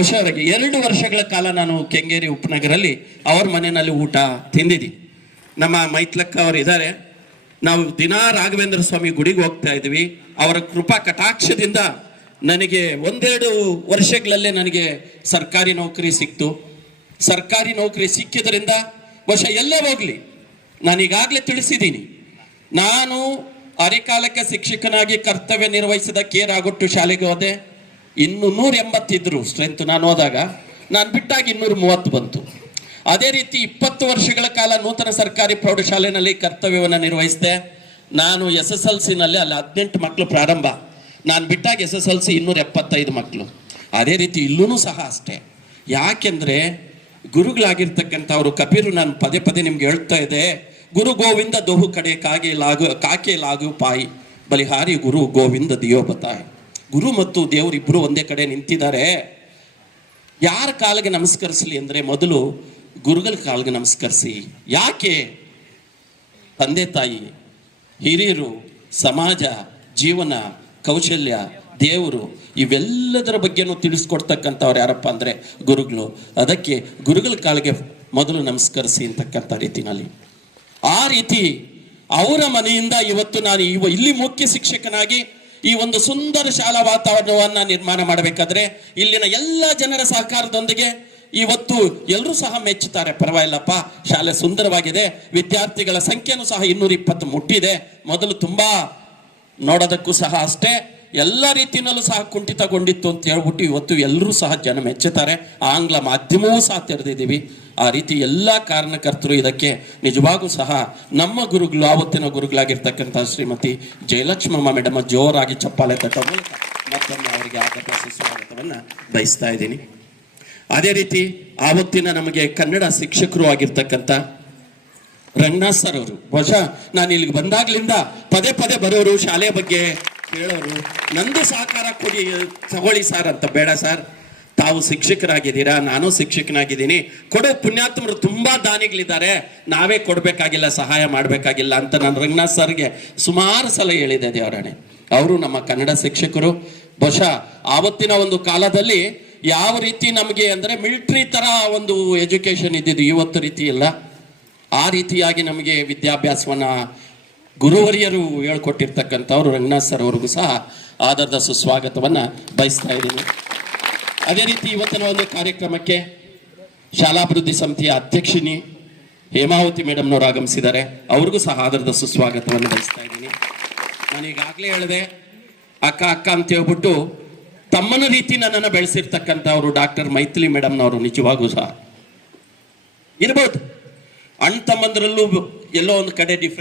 ಬಹುಶಃ ಎರಡು ವರ್ಷಗಳ ಕಾಲ ನಾನು ಕೆಂಗೇರಿ ಉಪನಗರಲ್ಲಿ ಅವ್ರ ಮನೆಯಲ್ಲಿ ಊಟ ತಿಂದಿದ್ದೀನಿ. ನಮ್ಮ ಮೈತ್ಲಕ್ಕ ಅವರು ಇದ್ದಾರೆ. ನಾವು ದಿನಾ ರಾಘವೇಂದ್ರ ಸ್ವಾಮಿ ಗುಡಿಗೆ ಹೋಗ್ತಾ ಇದ್ವಿ ಅವರ ಕೃಪಾ ಕಟಾಕ್ಷದಿಂದ ನನಗೆ ಒಂದೆರಡು ವರ್ಷಗಳಲ್ಲೇ ನನಗೆ ಸರ್ಕಾರಿ ನೌಕರಿ ಸಿಕ್ತು. ಸರ್ಕಾರಿ ನೌಕರಿ ಸಿಕ್ಕಿದ್ರಿಂದ ಬಹುಶಃ ಎಲ್ಲ ಹೋಗ್ಲಿ. ನಾನು ಈಗಾಗಲೇ ತಿಳಿಸಿದ್ದೀನಿ. ನಾನು ಅರೆಕಾಲಕ್ಕೆ ಶಿಕ್ಷಕನಾಗಿ ಕರ್ತವ್ಯ ನಿರ್ವಹಿಸಿದ ಕೆ ರಾಗೊಟ್ಟು ಶಾಲೆಗೆ ಹೋದೆ. ಇನ್ನು ನೂರ ಎಂಬತ್ತಿದ್ರು ಸ್ಟ್ರೆಂತ್ ನಾನು ಹೋದಾಗ. ನಾನು ಬಿಟ್ಟಾಗ ಇನ್ನೂರ ಮೂವತ್ತು ಬಂತು. ಅದೇ ರೀತಿ ಇಪ್ಪತ್ತು ವರ್ಷಗಳ ಕಾಲ ನೂತನ ಸರ್ಕಾರಿ ಪ್ರೌಢಶಾಲೆಯಲ್ಲಿ ಕರ್ತವ್ಯವನ್ನು ನಿರ್ವಹಿಸಿದೆ. ನಾನು ಎಸ್ ಎಸ್ ಎಲ್ ಸಿನಲ್ಲಿ ಅಲ್ಲಿ ಹದಿನೆಂಟು ಮಕ್ಕಳು ಪ್ರಾರಂಭ. ನಾನು ಬಿಟ್ಟಾಗ ಎಸ್ ಎಸ್ ಎಲ್ ಇನ್ನೂರ ಎಪ್ಪತ್ತೈದು ಮಕ್ಕಳು ಅದೇ ರೀತಿ ಇಲ್ಲೂ ಸಹ ಅಷ್ಟೇ. ಯಾಕೆಂದ್ರೆ ಗುರುಗಳಾಗಿರ್ತಕ್ಕಂಥವ್ರು ಕಪಿರು ನಾನು ಪದೇ ಪದೇ ನಿಮ್ಗೆ ಹೇಳ್ತಾ ಇದೆ ಗುರು ಗೋವಿಂದ ದೋಹು ಕಡೆ ಕಾಗೆ ಲಾಗು, ಕಾಕೆ ಲಾಗು ಪಾಯಿ, ಬಲಿಹಾರಿ ಗುರು ಗೋವಿಂದ ದಿಯೋ ಬತಾಯ್ ಗುರು ಮತ್ತು ದೇವರು ಇಬ್ಬರು ಒಂದೇ ಕಡೆ ನಿಂತಿದ್ದಾರೆ. ಯಾರ ಕಾಲಿಗೆ ನಮಸ್ಕರಿಸಲಿ ಅಂದರೆ ಮೊದಲು ಗುರುಗಳ ಕಾಲಿಗೆ ನಮಸ್ಕರಿಸಿ. ಯಾಕೆ? ತಂದೆ ತಾಯಿ, ಹಿರಿಯರು, ಸಮಾಜ, ಜೀವನ, ಕೌಶಲ್ಯ, ದೇವರು ಇವೆಲ್ಲದರ ಬಗ್ಗೆನೂ ತಿಳಿಸ್ಕೊಡ್ತಕ್ಕಂಥವ್ರು ಯಾರಪ್ಪ ಅಂದರೆ ಗುರುಗಳು. ಅದಕ್ಕೆ ಗುರುಗಳ ಕಾಲಿಗೆ ಮೊದಲು ನಮಸ್ಕರಿಸಿ ಅಂತಕ್ಕಂಥ ರೀತಿನಲ್ಲಿ. ಆ ರೀತಿ ಅವರ ಮನೆಯಿಂದ ಇವತ್ತು ನಾನು ಇವ ಇಲ್ಲಿ ಮುಖ್ಯ ಶಿಕ್ಷಕನಾಗಿ ಈ ಒಂದು ಸುಂದರ ಶಾಲಾ ವಾತಾವರಣವನ್ನು ನಿರ್ಮಾಣ ಮಾಡಬೇಕಾದ್ರೆ ಇಲ್ಲಿನ ಎಲ್ಲ ಜನರ ಸಹಕಾರದೊಂದಿಗೆ ಇವತ್ತು ಎಲ್ಲರೂ ಸಹ ಮೆಚ್ಚುತ್ತಾರೆ. ಪರವಾಗಿಲ್ಲಪ್ಪ, ಶಾಲೆ ಸುಂದರವಾಗಿದೆ. ವಿದ್ಯಾರ್ಥಿಗಳ ಸಂಖ್ಯೆನೂ ಸಹ ಇನ್ನೂರ ಇಪ್ಪತ್ತು ಮುಟ್ಟಿದೆ. ಮೊದಲು ತುಂಬಾ ನೋಡೋದಕ್ಕೂ ಸಹ ಅಷ್ಟೇ. ಎಲ್ಲ ರೀತಿಯಲ್ಲೂ ಸಹ ಕುಂಠಿತಗೊಂಡಿತ್ತು ಅಂತ ಹೇಳ್ಬಿಟ್ಟು ಇವತ್ತು ಎಲ್ಲರೂ ಸಹ ಜನ ಮೆಚ್ಚುತ್ತಾರೆ. ಆಂಗ್ಲ ಮಾಧ್ಯಮವೂ ಸಹ ತೆರೆದಿದ್ದೀವಿ. ಆ ರೀತಿ ಎಲ್ಲ ಕಾರಣಕರ್ತರು ಇದಕ್ಕೆ ನಿಜವಾಗೂ ಸಹ ನಮ್ಮ ಗುರುಗಳು, ಆವತ್ತಿನ ಗುರುಗಳಾಗಿರ್ತಕ್ಕಂಥ ಶ್ರೀಮತಿ ಜಯಲಕ್ಷ್ಮಮ್ಮ ಮೇಡಮ್ ಜೋರಾಗಿ ಚಪ್ಪಾಳೆ ತಟ್ಟೋ ಮೂಲಕ ಮತ್ತೊಮ್ಮೆ ಅವರಿಗೆ ಆಗತ ಸುಸ್ವಾಗತವನ್ನು ಬಯಸ್ತಾ ಇದ್ದೀನಿ. ಅದೇ ರೀತಿ ಆವತ್ತಿನ ನಮಗೆ ಕನ್ನಡ ಶಿಕ್ಷಕರು ಆಗಿರ್ತಕ್ಕಂಥ ರಂಗನಾಥ್ ಸರ್ ಅವರು, ಬಹುಶಃ ನಾನು ಇಲ್ಲಿಗೆ ಬಂದಾಗ್ಲಿಂದ ಪದೇ ಪದೇ ಬರೋರು ಶಾಲೆಯ ಬಗ್ಗೆ ಕೇಳೋರು, ನಂದು ಸಹಕಾರ ಕೊಡಿ, ತಗೊಳ್ಳಿ ಸರ್ ಅಂತ ಬೇಡ ಸರ್. ತಾವು ಶಿಕ್ಷಕರಾಗಿದ್ದೀರಾ, ನಾನು ಶಿಕ್ಷಕನಾಗಿದ್ದೀನಿ. ಕೊಡೋ ಪುಣ್ಯಾತ್ಮರು ತುಂಬಾ ದಾನಿಗಳಿದ್ದಾರೆ. ನಾವೇ ಕೊಡಬೇಕಾಗಿಲ್ಲ, ಸಹಾಯ ಮಾಡಬೇಕಾಗಿಲ್ಲ ಅಂತ ನಾನು ರಂಗನಾಥ್ ಸರ್ಗೆ ಸುಮಾರು ಸಲ ಹೇಳಿದೆ ದೇವರಾಣೆ. ಅವರು ನಮ್ಮ ಕನ್ನಡ ಶಿಕ್ಷಕರು. ಬಹುಶಃ ಆವತ್ತಿನ ಒಂದು ಕಾಲದಲ್ಲಿ ಯಾವ ರೀತಿ ನಮಗೆ ಅಂದ್ರೆ ಮಿಲಿಟರಿ ತರ ಒಂದು ಎಜುಕೇಶನ್ ಇದ್ದಿದ್ದು, ಇವತ್ತು ರೀತಿ ಇಲ್ಲ. ಆ ರೀತಿಯಾಗಿ ನಮಗೆ ವಿದ್ಯಾಭ್ಯಾಸವನ್ನ ಗುರುವರಿಯರು ಹೇಳ್ಕೊಟ್ಟಿರ್ತಕ್ಕಂಥವ್ರು ರಂಗನಾಥ್ ಸರ್ ಅವ್ರಿಗೂ ಸಹ ಆಧಾರದ ಸುಸ್ವಾಗತವನ್ನು ಬಯಸ್ತಾ ಇದ್ದೀನಿ. ಅದೇ ರೀತಿ ಇವತ್ತಿನ ಒಂದು ಕಾರ್ಯಕ್ರಮಕ್ಕೆ ಶಾಲಾಭಿವೃದ್ಧಿ ಸಮಿತಿಯ ಅಧ್ಯಕ್ಷಿನಿ ಹೇಮಾವತಿ ಮೇಡಮ್ನವರು ಆಗಮಿಸಿದ್ದಾರೆ. ಅವ್ರಿಗೂ ಸಹ ಆಧಾರದ ಸುಸ್ವಾಗತವನ್ನು ಬಯಸ್ತಾ ಇದ್ದೀನಿ. ನಾನು ಈಗಾಗಲೇ ಹೇಳಿದೆ, ಅಕ್ಕ ಅಕ್ಕ ಅಂತ ಹೇಳ್ಬಿಟ್ಟು ತಮ್ಮನ ರೀತಿ ನನ್ನನ್ನು ಬೆಳೆಸಿರ್ತಕ್ಕಂಥವ್ರು ಡಾಕ್ಟರ್ ಮೈಥಿಲಿ ಮೇಡಮ್ನವರು ನಿಜವಾಗೂ ಸಹ. ಇರ್ಬೋದು. ಅಣ್ಣ ತಮ್ಮಂದ್ರಲ್ಲೂ ಎಲ್ಲೋ ಒಂದು ಕಡೆ ಡಿಫ್ರೆನ್ಸ್